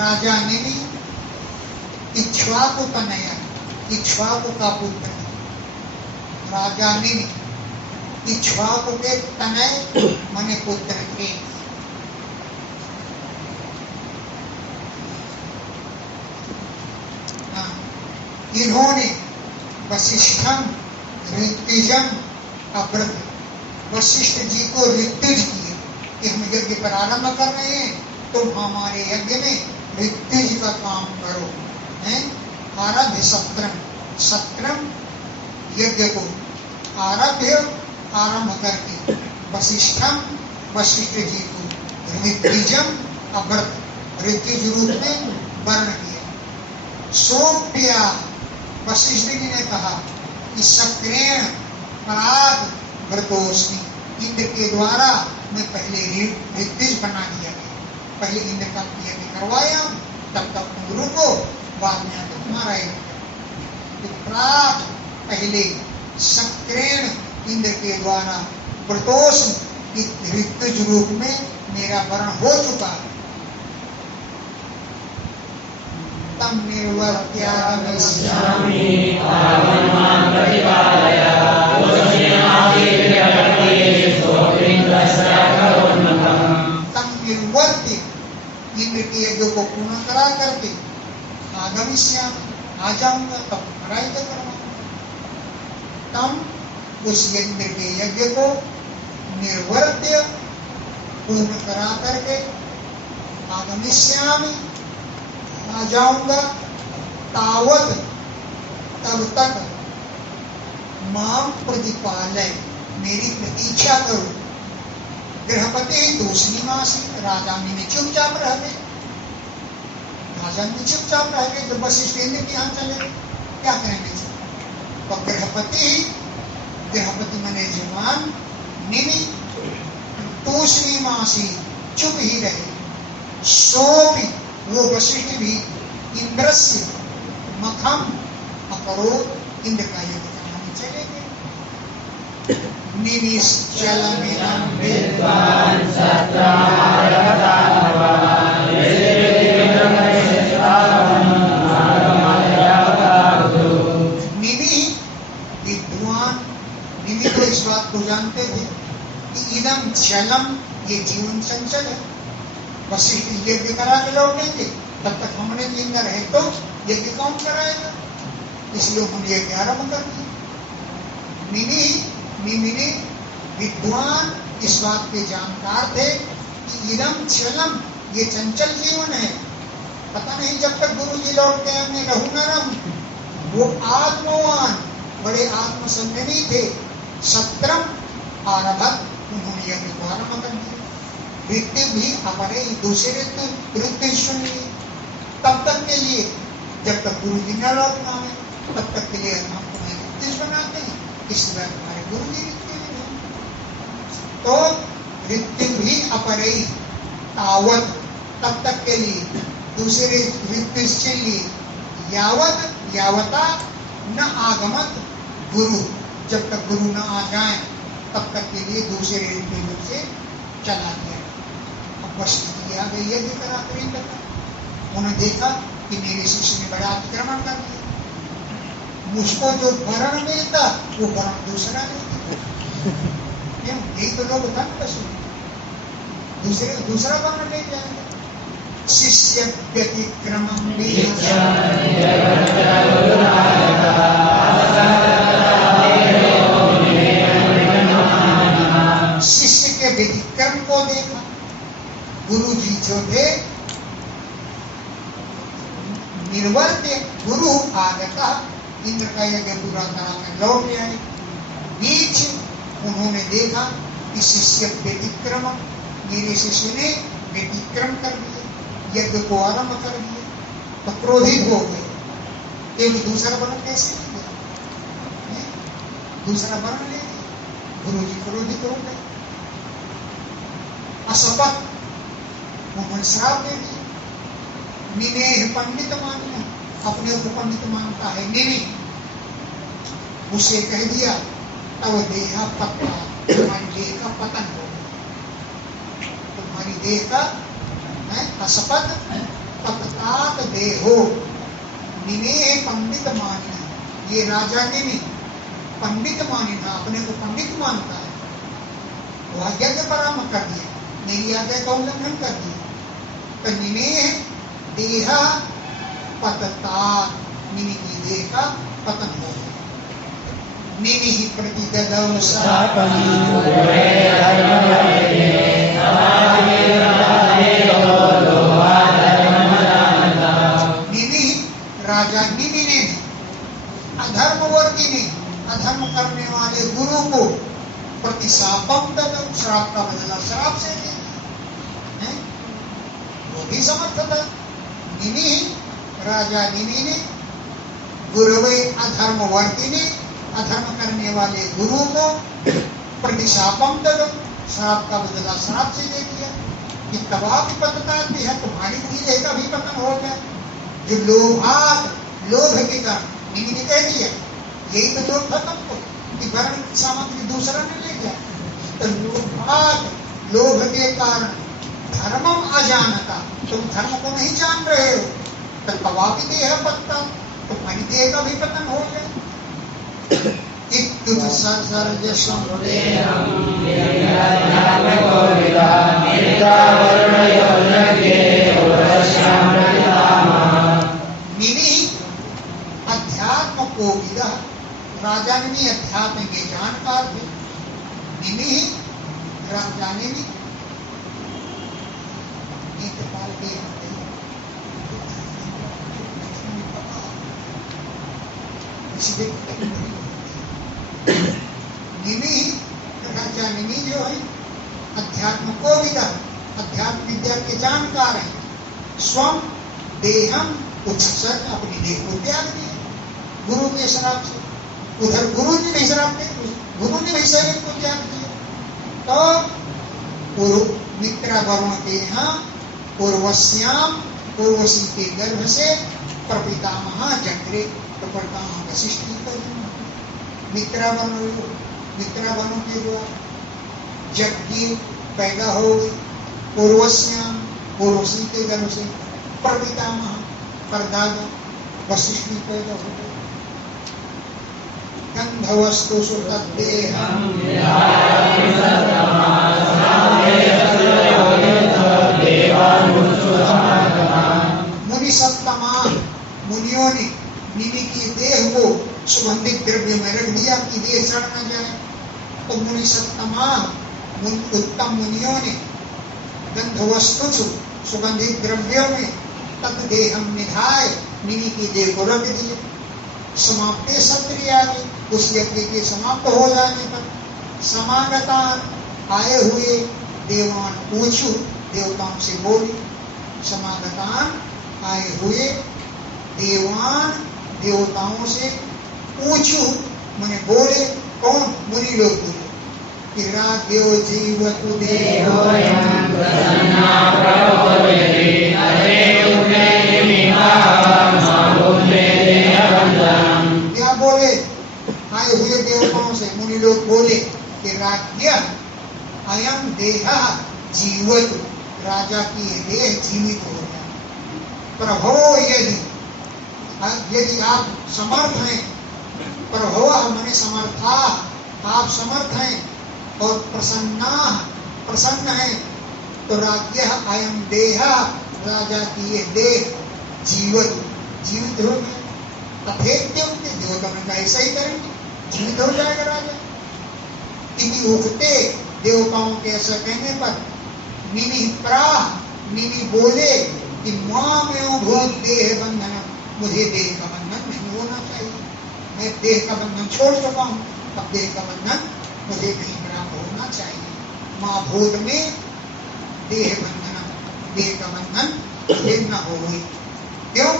राजा निमि इक्ष्वाकु तनया, इक्ष्वाकु का पुत्र है। राजा निमि इक्ष्वाकु के तनय माने पुत्र थे। इन्होंने वशिष्ठम ऋत्विजम अव्रत, वशिष्ठ जी को ऋत्विज किए कि हम यज्ञ प्रारंभ कर रहे हैं, तुम हमारे यज्ञ में ऋत्विज का काम करो। हैं आरभ्य सत्रम, सत्रम यज्ञ को आरंभ करके वशिष्ठम, वशिष्ठ जी को ऋत्विजम अव्रत, ऋत्विज रूप में वर्ण किया। सोप्या, वशिष्ठ जी ने कहा कि सक्रेण पराग व्रतोस्मि, इंद्र के द्वारा मैं पहले ऋत्विज बना दिया गया, पहले इंद्र का यज्ञ करवाया, तब तक गुरु को, बाद में आकर तुम्हारा यज्ञ। तो प्राग पहले सक्रेण इंद्र के द्वारा व्रतोस्मि ऋत्विज रूप में मेरा वर्ण हो चुका है। तम निर्वर्त्यागमिष्यामि आगमनं प्रतिपालय तम निर्वर्त्य, इंद्र के यज्ञ को पूर्ण करा करके आगमिष्यामि, आ जाऊंगा, तब तुम्हारा यज्ञ करवाऊंगा। तम उस इंद्र के यज्ञ को निर्वर्त्य पूर्ण करा करके आगमिष्यामि, आ जाऊंगा, तावत तब तक माम प्रतिपालय, मेरी प्रतीक्षा करो। गृहपति दूसरी मासी, राजा में चुपचाप रह गए, राजा में चुपचाप रह गए। जब वशिष्ठ इंद्र के यहाँ चले क्या करेंगे? तो गृहपति मने जवान निमि दूसरी मासी चुप ही रहे। सो भी वो वशिष्ठ भी इंद्रस्य मखम अकरो, इंद्र का यज्ञ कराने चले गए। निनिश्चलमिदं विद्वान् निमि विद्वान, निमि तो इस बात को जानते थे कि इदम चलम, ये जीवन चंचल है। वशिष्ठ यज्ञ करा के लौटेंगे, तब तक हमने जिंदा रहे तो यज्ञ कौन कराएगा? इसलिए उन्होंने यज्ञ आरम्भ कर दिया। निमिने विद्वान इस बात के जानकार थे कि इदम चलम, ये चंचल जीवन है, पता नहीं जब तक गुरु जी लौट के मैं रहूं न रहूं। वो आत्मवान, बड़े आत्मसंयमी थे। सत्रम आरभत, उन्होंने यज्ञ को आरम्भ कर दिया। ऋतु भी अपने दूसरे ऋतु सुन लिए, तब तक के लिए, जब तक गुरु जी न लौटना है तब तक के लिए हम तुम्हें ऋतु बनाते हैं, इसलिए हमारे गुरु जी ऋतु नहीं। तो ऋतु भी अपरे तावत, तब तक के लिए दूसरे ऋतु से लिए, यावत यावता न आगमत गुरु, जब तक गुरु न आ जाए तब तक के लिए दूसरे ऋतु से चला गया। वशिष्ठ आ गई यज्ञ करा कर इंद्र का, उन्होंने देखा कि मेरे शिष्य ने बड़ा अतिक्रमण कर दिया, मुझको जो वर्ण मिलता वो वर्ण दूसरा नहीं। क्यों? यही तो लोग धन पशु, दूसरा वर्ण ले जाएंगे। शिष्य व्यतिक्रमं शिष्य के व्यतिक्रम को देखा। गुरु जी जो थे निर्वर्त्य, गुरु आगता, इंद्र का यज्ञ पूरा करा कर लौट आए। बीच उन्होंने देखा कि शिष्य व्यतिक्रम, मेरे शिष्य ने व्यतिक्रम कर दिया, यज्ञ को आरंभ कर दिया, तो क्रोधित हो गए। क्योंकि दूसरा वर्ण कैसे ले गया? दूसरा वर्ण ले लिया, गुरु जी क्रोधित हो गए। असपत, उन्होंने श्राप दे दिया। निनेह पंडित मानना, अपने को पंडित मानता है निने, उसे कह दिया तब देहा पत्ता, तुम्हारी देह का पतन हो, तुम्हारी देह का असपत पततात देहो। निने पंडित मानना, ये राजा निने पंडित मानना, अपने को पंडित मानता है, वह यज्ञ पराम कर दिया, मेरी आज्ञा का उल्लंघन कर दिया। तो निने देहा पततात, निने की देह का पतन हो गया। निनि ही प्रतिददौ निनि, राजा निनि ने अधर्मवर्ती ने, अधर्म करने वाले गुरु को प्रतिशापम ददौ, श्राप का बदला श्राप से दिया, वो भी समर्थ था। निनि, राजा निनि ने गुरुवे अधर्मवर्ती ने, अधर्म करने वाले गुरु को प्रतिशापम ददौ, श्राप का बदला श्राप से दे दिया कि तबाह पतता है, तुम्हारी भी देह का भी पतन हो गया। जो लोभात, लोभ के कारण निधि ने कह दिया, यही तो लोभ था तुमको कि वर्ण सामग्री दूसरा ने ले गया। तो लोभात, लोभ के कारण धर्मम अजानता, तुम धर्म को नहीं जान रहे हो, तो तबाह भी देह पतता, तुम्हारी देह का भी पतन हो गया। अध्यात्म को विदा, राजा ने भी अध्यात्म के जानकार थे। निमि राजा ने भी निमि, राजा निमि जो है अध्यात्म को विदा, अध्यात्म विद्या के जानकार है। स्वम देहम उत्सर्ग, अपनी देह को त्याग दिया गुरु के श्राप से। उधर गुरु ने नहीं श्राप दिया, गुरु ने भी शरीर को त्याग दिया। तो मित्रा वरुण के यहाँ पूर्वश्याम, पूर्वशी के गर्भ से प्रपितामह जगरे, तो पितामह वशिष्ठ जी मित्रावनों के द्वारा जग की पैदा हो गई। पूर्वश्याम, पूर्वशी के गर्भ से प्रपितामह, परदादा वशिष्ठ जी पैदा हो गए। गंधवस्तु सुतदेहम मुनि सप्तमा, मुनियों ने निमि की देह को सुगंधित द्रव्य में रख दिया कि देह सड़ न जाए। तो मुनि सप्तमा, उत्तम मुनियों ने गंधवस्तु सुगंधित द्रव्यों में तत्देहम निधाय, निमि की देह को रख दिए। समाप्ते सत्रिया, उस यज्ञ के समाप्त हो जाने पर समागतान, आए हुए देवान पूछू, देवताओं से बोली। समागतान, आए हुए देवान, देवताओं से पूछू, मैंने बोले। कौन? मुनि लोग बोले कि राज्यो जीवतु देहो क्या बोले? आए हुए देवताओं से मुनि लोग बोले कि राज्य अयम देहा जीवत, राजा की देह जीवित हो गया। प्रभो यदि आप समर्थ हैं, प्रभो मैंने समर्था, आप समर्थ हैं और प्रसन्न हैं, तो राज्य अयम देहा, राजा की ये देह जीवित हो गया। तथेत्यम, देवताओं ने कहा ऐसा ही करेंगे, जीवित हो जाएगा राजा। इति उगते, देवताओं के ऐसा कहने पर निमि प्राह, निमि बोले कि मां में भूत देह बंधन, मुझे देह का बंधन नहीं होना चाहिए, मैं देह का बंधन छोड़ चुका हूँ, अब देह का बंधन मुझे नहीं प्राप्त होना चाहिए। मां भूत में देह बंधन, देह का बंधन मुझे न हो गई। क्यों?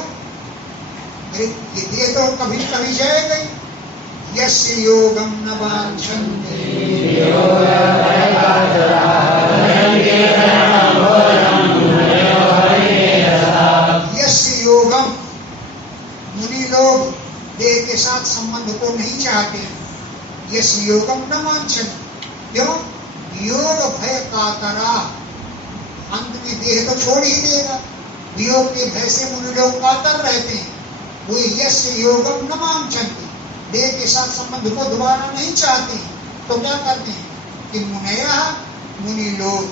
अरे ये देह तो कभी कभी जाएगा ही। यस्य योगम न वांछन्ते लोग देह के साथ संबंध को नहीं चाहते। यस योगम न वांछन, क्यों? योग भय कातरा, अंत में देह तो छोड़ ही देगा। वियोग के भय से मुनि लोग कातर रहते हैं। वो यस योगम न वांछन्ति, देह के साथ संबंध को दोबारा नहीं चाहते हैं। तो क्या करते हैं कि मुनया, मुनि लोग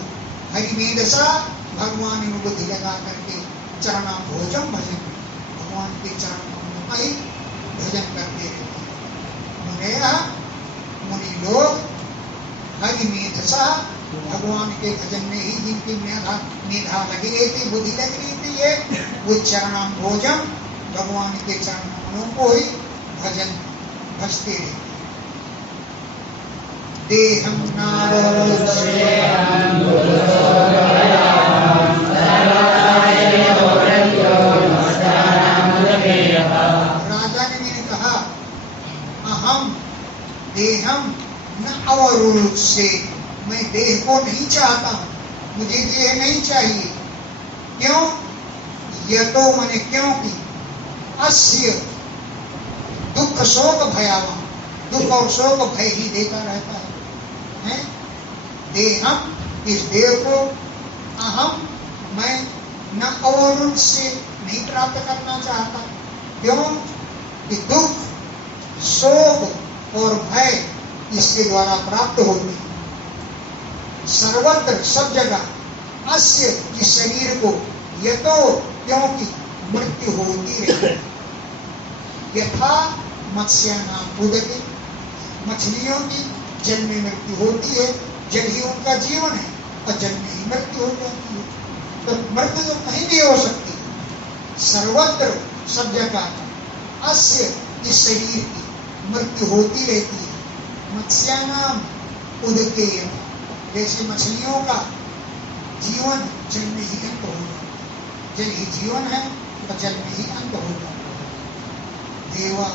हरिमेधसा, भगवान में बुद्धि लगा करके चरणा भोजन भजन, भगवान के चरण कमलों का ही भजन करते रहते हैं। मुनया, मुनि लोग हरिमेधसा, भगवान के भजन में ही जिनकी मेधा लगी रहती, बुद्धि लगी रहती है, वो चरणाम भोजन, भगवान के चरण कमलों को ही भजन भजते रहते। देहम राजा ने मैंने कहा अहम देहम न अवरुण से, मैं देह को नहीं चाहता हूं, मुझे देह नहीं चाहिए। क्यों? यह तो मैंने क्योंकि अस्य दुख शोक भयावह, दुख और शोक भय ही देता रहता है। देहम, इस देह को, अहम, मैं न अवरुण से नहीं प्राप्त करना चाहता। क्यों? कि दुख शोक और भय इसके द्वारा प्राप्त होते हैं। सर्वत्र, सब जगह, अस्य, इस शरीर को, यह तो क्योंकि मृत्यु होती रहती है। यथा मत्स्यानाम उदके, मछलियों की जल में मृत्यु होती है, जल ही उनका जीवन है और जल में ही मृत्यु हो जाती है। तो मृत्यु तो कहीं भी हो सकती है। सर्वत्र, सब जगह, अस्य, इस शरीर की मृत्यु होती रहती है। मत्स्यानाम उदके, जैसे मछलियों का जीवन जल में ही अंत होगा, जल ही जीवन है और जल में ही अंत होगा। देवा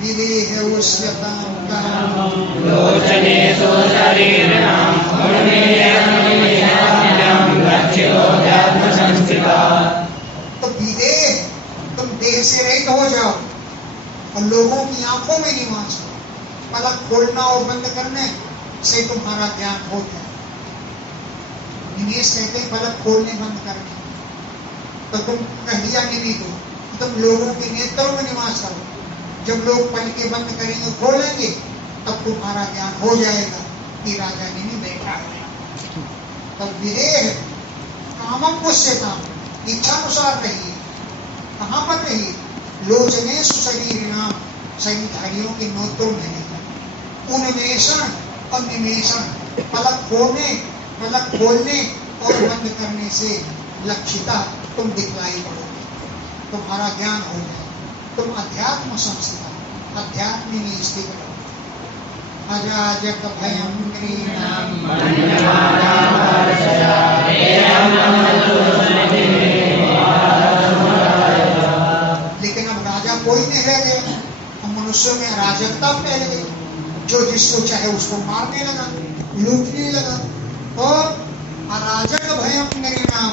विदेह तो विदेह, तुम देह से रहित हो जाओ और लोगों की आंखों में निवास करो। पलक खोलना और बंद करने से तुम्हारा ध्यान हो जाए। निवेश कहते हैं पलक खोलने बंद करने, तो तुम कह दिया निधि को, तुम लोगों के नेत्रों में निवास करो। जब लोग पलकें बंद करेंगे, खोलेंगे, तब तुम्हारा ज्ञान हो जाएगा कि राजा निधि बैठा है। तब विदेह कामम पुष्य काम, इच्छा अनुसार रहिए। कहाँ पर रहिए? लोचने सुशरीर नाम, शरीरधारियों के नोत्रों में नहीं। उन्मेषण और निमेषण, पलक खोलने और बंद करने से लक्षिता तुम दिखलाई पड़ोगे, तुम्हारा ज्ञान हो जाए, तुम अध्यात्म संस्था, अध्यात्म में स्थित रहो। अजाजक भयम लेकिन अब राजा कोई नहीं रह गया। अब मनुष्यों में अराजकता फैल गई, जो जिसको चाहे उसको मारने लगा, लूटने लगा। और अराजक भयम नाम,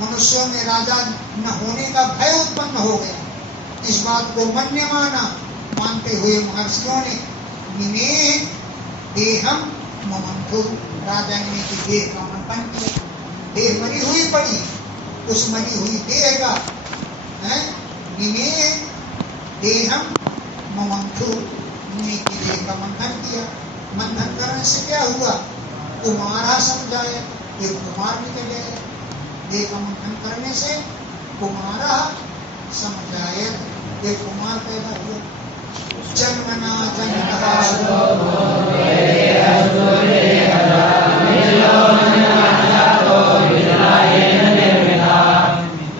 मनुष्यों में राजा न होने का भय उत्पन्न हो गया। इस बात को मानते हुए महर्षियों ने निमे देहम ममंथु, राजा ने की देह का मंथन किया। देह मरी हुई पड़ी, उस मरी हुई देह का निमे देहम ममंथु, की देह का मंथन किया। मंथन करने से क्या हुआ? कुमारा समझाया, ये कुमार निकल गया। देह का मंथन करने से कुमारा समझाया, ये कुमार पैदा हुआ। जन्मना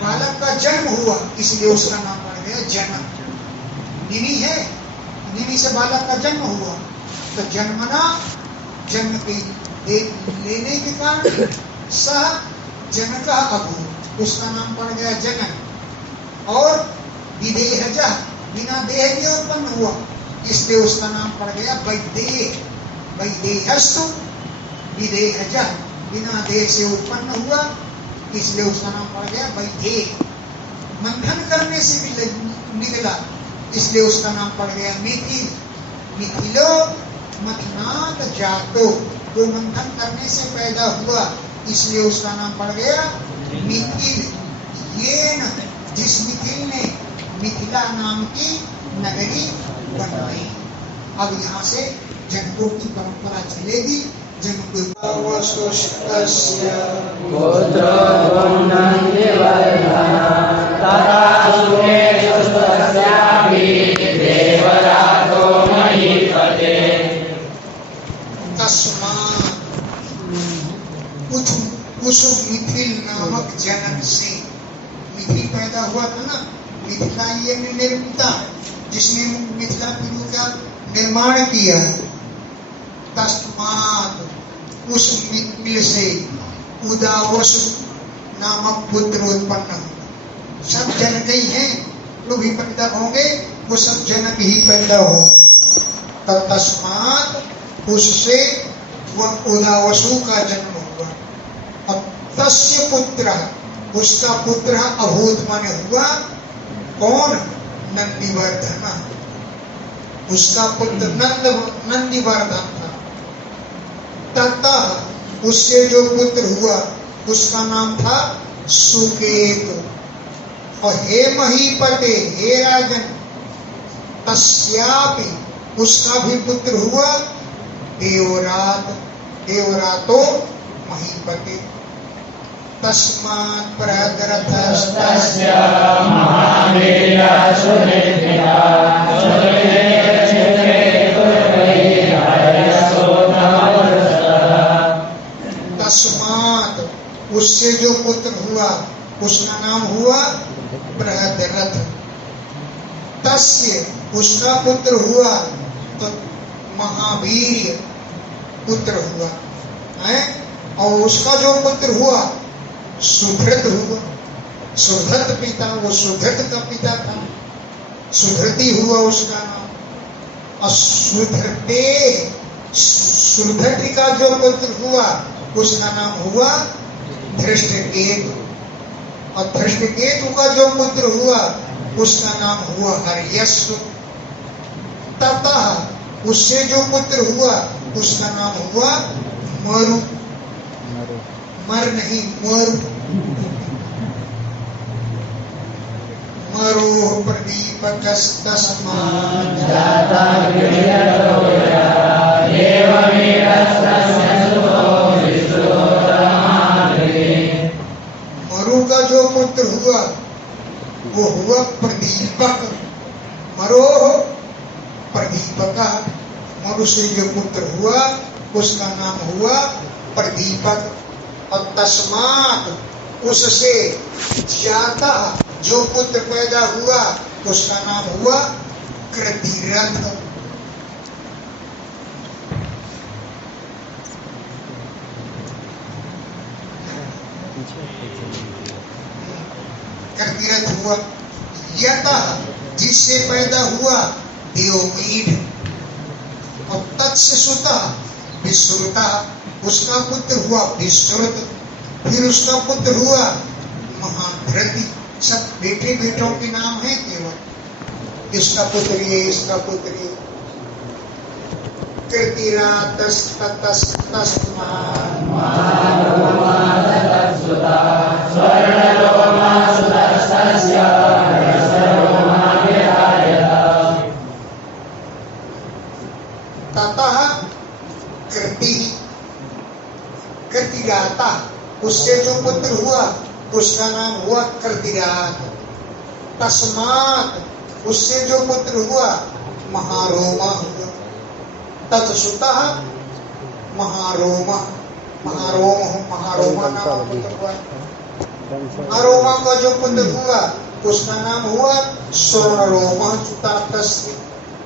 बालक का जन्म हुआ, इसलिए उसका नाम पड़ गया जन्म। निमि है, निमि से बालक का जन्म हुआ, तो जन्मना, जन्म के लेने के कारण सह जनक अभूत, उसका नाम पड़ गया जनक। और विदेहजः, बिना देह के उत्पन्न हुआ, इसलिए उसका नाम पड़ गया वैदेह। वैदेहस्तु विदेहजः, बिना देह से उत्पन्न हुआ, इसलिए उसका नाम पड़ गया वैदेह। मंथन करने से भी निकला, इसलिए उसका नाम पड़ गया मिथिल। मिथिलो मथनात जातो, वो मंथन करने से पैदा हुआ, इसलिए उसका नाम पड़ गया मिथिल। ये न जिस मिथिल ने मिथिला नाम की नगरी बनाई। अब यहाँ से जनकों की परंपरा चलेगी। उस मिथिल नामक जनक से, मिथिल पैदा हुआ था ना, मिथिला ये निर्मिता जिसने मिथिला पुरी का निर्माण किया। तस्मात् उस मिथिल से उदावसु नामक पुत्र उत्पन्न हुआ। सब जनक ही हैं, जो भी पैदा होंगे वो सब जनक ही पैदा होंगे। तस्मात् उससे वह उदावसु का जन्म हुआ। अब तस्य पुत्र, उसका पुत्र अभूत माने हुआ कौन? नंदीवर्धन। उसका पुत्र नंदीवर्धन था। ततः उससे जो पुत्र हुआ उसका नाम था सुकेतु। और हे महीपते, हे राजन, तस्यापि उसका भी पुत्र हुआ देवरात। देवरातो महीपते। तस्मात् प्रहदरथस्तस्य महावीर्यः सुनिर्मितः तस्मात् उससे जो पुत्र हुआ उसका नाम हुआ बृहद्रथ। तस्य उसका पुत्र हुआ तो महावीर पुत्र हुआ है। और उसका जो पुत्र हुआ सुधृत हुआ। सुधृत पिता, वो सुधृत का पिता था, सुधृति हुआ उसका नाम। और सुधृते, सुधृति का जो पुत्र हुआ उसका नाम हुआ धृष्टकेतु। और धृष्टकेतु का जो पुत्र हुआ उसका नाम हुआ हर्यश्व। ततः उससे जो पुत्र हुआ उसका नाम हुआ मरु। मर नहीं, मरु। मरो प्रदीपकस्तस्मात् जाता गृह्यतोया मरु का जो पुत्र हुआ वो हुआ प्रदीपक। मरो प्रदीपक। मरु से जो पुत्र हुआ उसका नाम हुआ प्रदीपक। और तस्मात् उससे जाता जो पुत्र पैदा हुआ उसका नाम हुआ कृतिरथ। कृतिरथ हुआ। यतः जिससे पैदा हुआ देवमीढ़। और तत्स्य सुतः विश्रुता, उसका पुत्र हुआ विश्रुत। फिर उसका पुत्र हुआ महाधृति। सब बेटे बेटों के नाम है केवल। इसका पुत्र ये, इसका पुत्र ये। ततः कृति, कृतिराता, उससे जो पुत्र हुआ उसका नाम हुआ कृतिरात। तस्मात् उससे जो पुत्र हुआ महारोमा हुआ। तत्सुतः महारोमा, महारोमा नाम पुत्र हुआ। महारोमा का जो पुत्र हुआ उसका नाम हुआ स्वर्णरोमा।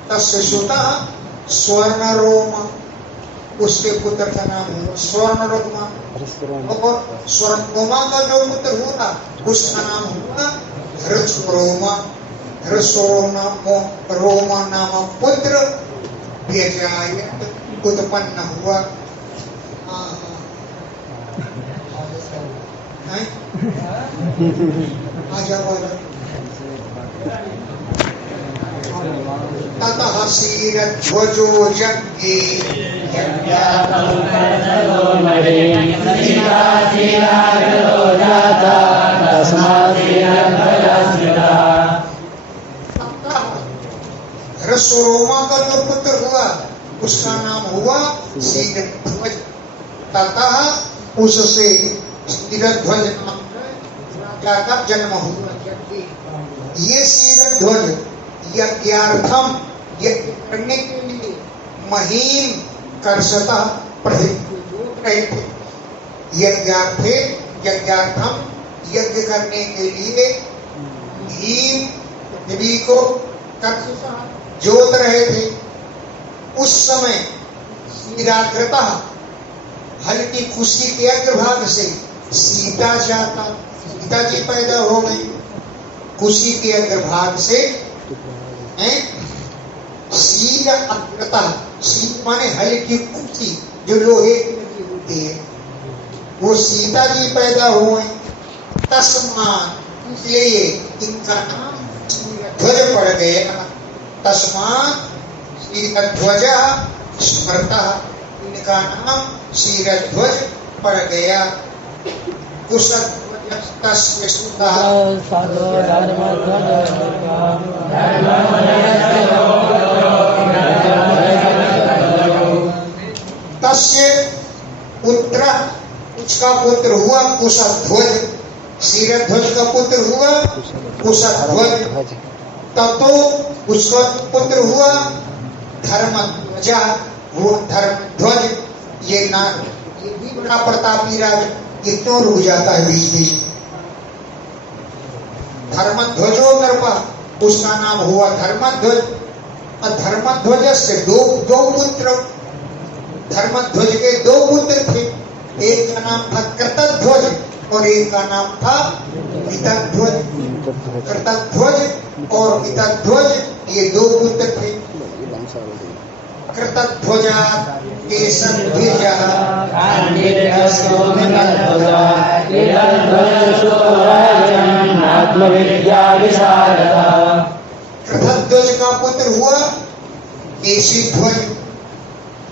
तस्य सुतः स्वर्णरोमा, उसके पुत्र का नाम हुआ स्वर्णरोमा। और स्वर्णरोमा का जो पुत्र हुआ उसका नाम हुआ हृष्रोमा। हृष्रोमा नामक पुत्र व्यजायत उत्पन्न हुआ। हैं? आ जाओ। ततः शीरध्वजो यज्ञे रसोरोमा का जो पुत्र हुआ उसका नाम हुआ शीरध्वज। ततः उससे शीरध्वज राजा का जन्म हुआ। ये शीरध्वज यज्ञार्थम यज्ञ करने के लिए महीन कर्षता प्रहित रहे थे। यज्ञार्थम यज्ञ करने के लिए महीन पृथ्वी को कर्षता जोत रहे थे। उस समय शीराग्रता हल्की खुशी के अग्रभाग से सीता जी पैदा हो गई। खुशी के अग्रभाग से शील अग्रता, शील माने हल्की खुशी जो लोहे की लगी होती है, वो सीता जी पैदा हुए। तस्मात् इसलिए इनका नाम ध्वज पड़ गया। तस्मात् शीरध्वज स्मृतः, इनका नाम शीरध्वज पड़ गया। तस्य सुतः तस्य पुत्र, उसका पुत्र हुआ कुशध्वज। शीरध्वज का पुत्र हुआ कुशध्वज। ततो उसका पुत्र हुआ धर्मध्वज। वो धर्मध्वज ये भी बड़ा प्रतापी राजा, ये क्यों रुक जाता है बीच बीच? धर्मध्वजो नृप, उसका नाम हुआ धर्मध्वज। और धर्मध्वज से दो पुत्र, धर्मध्वज के दो पुत्र थे। एक का नाम था कृतध्वज और एक का नाम था मितध्वज। कृतध्वज और मितध्वज ये दो पुत्र थे। कृतध्वजा केशध्वजः कृतध्वज का पुत्र हुआ केशीध्वज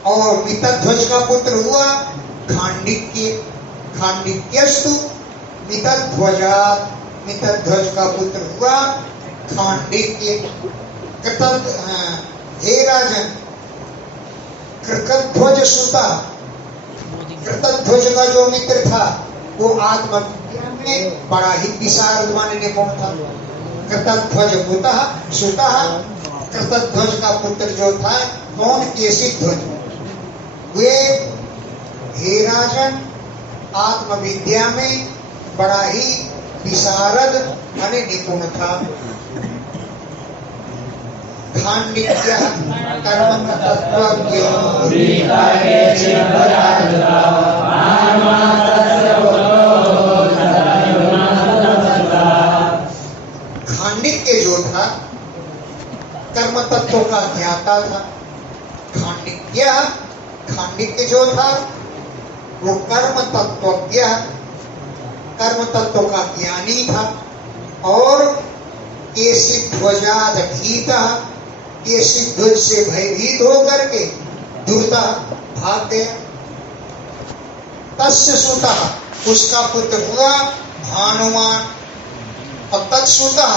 और मितध्वज का पुत्र हुआ खांडिक्य। खांडिक्यस्तु मितध्वजात्, मितध्वज का पुत्र हुआ खांडिक्य। हे राजन, कृतध्वज सुता, कृतध्वज का जो मित्र था वो आत्मविद्या में बड़ा ही विशारद माने निपुण था। कृतध्वज सुता, कृतध्वज का पुत्र जो था कौन? केशीध्वज। वे हे राजन आत्मविद्या में बड़ा ही विशारद माने निपुण था। खांडिक्यः कर्मतत्त्वज्ञ खांडिक्य जो था कर्म तत्व का ज्ञाता था। खांडिक्य जो था वो कर्म तत्वज्ञ, कर्म तत्व का ज्ञानी था। और केशीध्वजाद भीतः, केशीध्वज से भयभीत होकर के दूरता भाग गया। तस्य सुतः, उसका पुत्र हुआ भानुमान। और तत्सुतः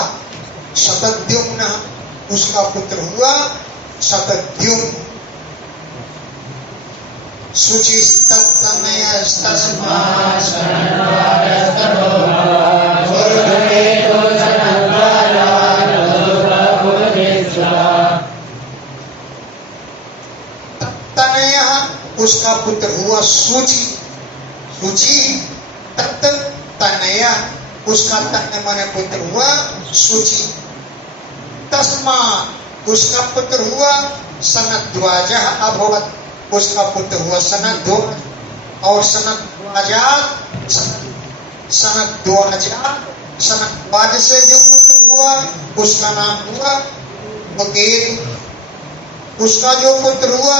शतद्युम्न, उसका पुत्र हुआ शतद्युम्न। तनयः, उसका पुत्र हुआ सूची। सूची तत् तनया, उसका तनय माने पुत्र हुआ सूची। तस्मात्, उसका पुत्र हुआ सनद्वाजः अभवत्, उसका पुत्र हुआ सनद्वाज। और सनद्वाज से जो पुत्र हुआ उसका नाम हुआ बकेल। उसका जो पुत्र हुआ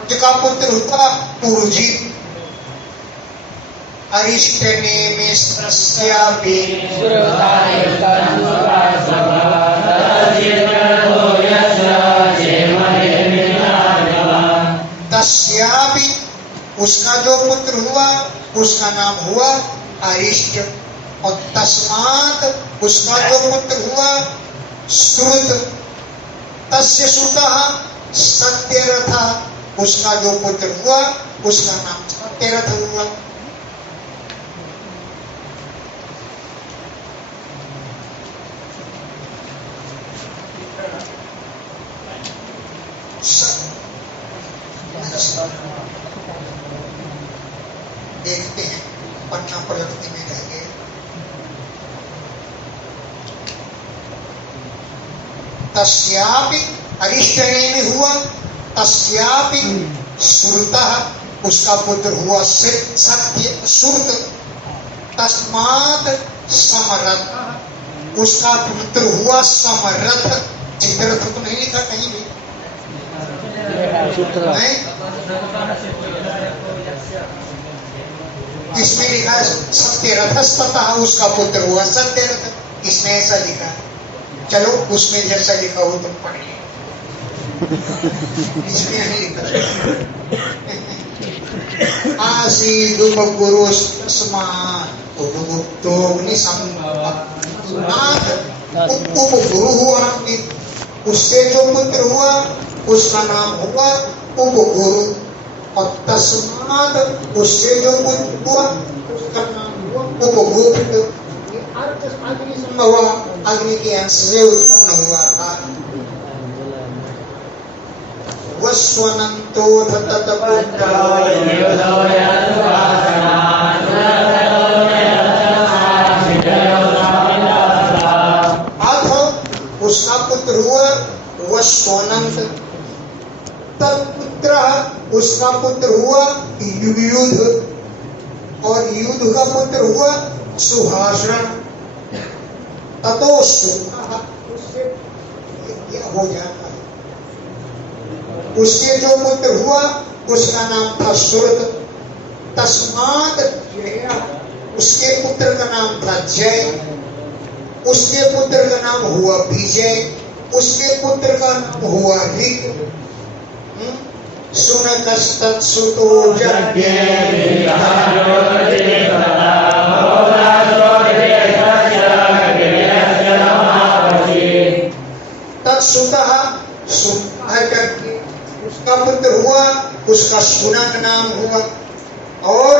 अज का पुत्र हुआ पुरुजित। अरिष्ट नेमिस्त्रस्यापि तस्यापि उसका जो पुत्र हुआ उसका नाम हुआ अरिष्ट, और तस्मात् उसका जो पुत्र हुआ श्रुत, तस्य सुतः सत्यरथः, उसका जो पुत्र हुआ उसका नाम सत्यरथ हुआ। देखते हैं पन्ना प्रवृत्ति में रह गए। तस्यापि अरिष्टने में हुआ, तस्यापि श्रुतः, उसका पुत्र हुआ सत्य श्रुत, तस्मात् समरथ, उसका पुत्र हुआ समरथ। चित्ररथ तो नहीं लिखा कहीं भी, नहीं? इसमें लिखा है सत्यरथस्ततः, उसका पुत्र हुआ सत्यरथ, इसमें ऐसा लिखा है। चलो उसमें जैसा लिखा हो तुम पढ़िए, इसमें नहीं लिखा। आसीदुपगुरु तस्मात् उपगुप्तोऽग्नि संभवात्, उपगुरु हुआ, उससे जो पुत्र हुआ उसका नाम हुआ उपगुरु, और तस्मात् उससे जो पुत्र हुआ उसका नाम हुआ उपगुप्त। अग्नि संभव, अग्नि के अंश से उत्पन्न हुआ था। वस्वनन्तो उसका पुत्र हुआ वस्वनंत, तत्पुत्र उसका पुत्र हुआ युयुध, और युयुध का पुत्र हुआ सुभाषण। ततो उससे हो जाता है, उसके जो पुत्र हुआ उसका नाम था श्रुत, तस्मात् उसके पुत्र का नाम था जय, उसके पुत्र का नाम हुआ विजय, उसके पुत्र का नाम हुआ ऋक। सुनकस्तत्सुतो यज्ञे तत्सुतः, उसका पुत्र हुआ उसका सुनक नाम हुआ, और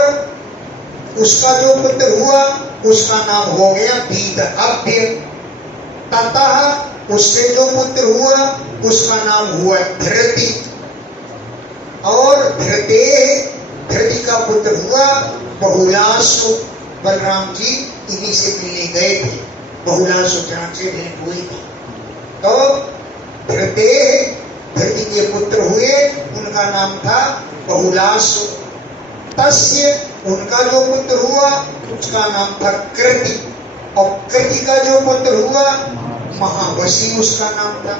उसका जो पुत्र हुआ उसका नाम हो गया वीतहव्य। ततः उससे जो पुत्र हुआ उसका नाम हुआ धृति, और धृति का पुत्र हुआ बहुलासु। बलराम जी इन्हीं से मिलने गए थे, बहुलासु जान से भेंट हुई थी। तो धृति के पुत्र हुए, उनका नाम था बहुलासु। तस्य उनका जो पुत्र हुआ उसका नाम था कृति, और कृति का जो पुत्र हुआ महावशी उसका नाम था।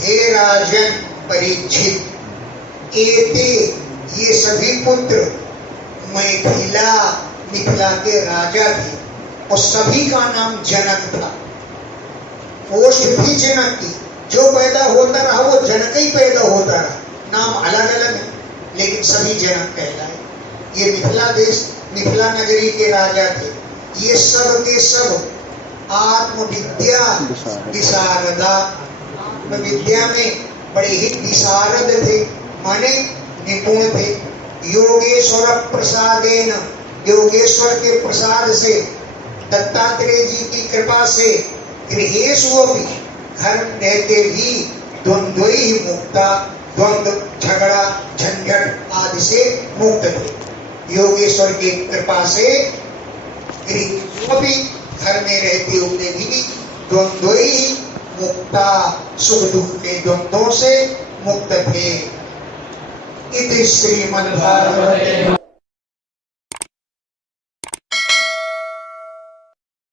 हे राजन परीक्षित, एते ये सभी पुत्र मिथिला के राजा थे, और सभी का नाम जनक था। पोस्ट भी जनक की, जो पैदा होता रहा वो जनक ही पैदा होता रहा, नाम अलग अलग है लेकिन सभी जनक कहलाए। ये मिथिला देश, मिथिला नगरी के राजा थे। ये सब के सब आत्मविद्या विशारदा, आत्मविद्या में बड़े ही विशारद थे, माने निपुण थे। योगेश्वर प्रसादेन, योगेश्वर के प्रसाद से, दत्तात्रेय जी की कृपा से, गृहेषु अपि घर रहते भी द्वंद्वै मुक्ता, द्वंद्व झगड़ा झंझट आदि से मुक्त थे। योगेश्वर की कृपा से गृहेषु अपि घर में रहते हुए भी द्वंद्वै मुक्ता, सुख दुख के द्वंद्वों से मुक्त थे। इति श्रीमद्भागवते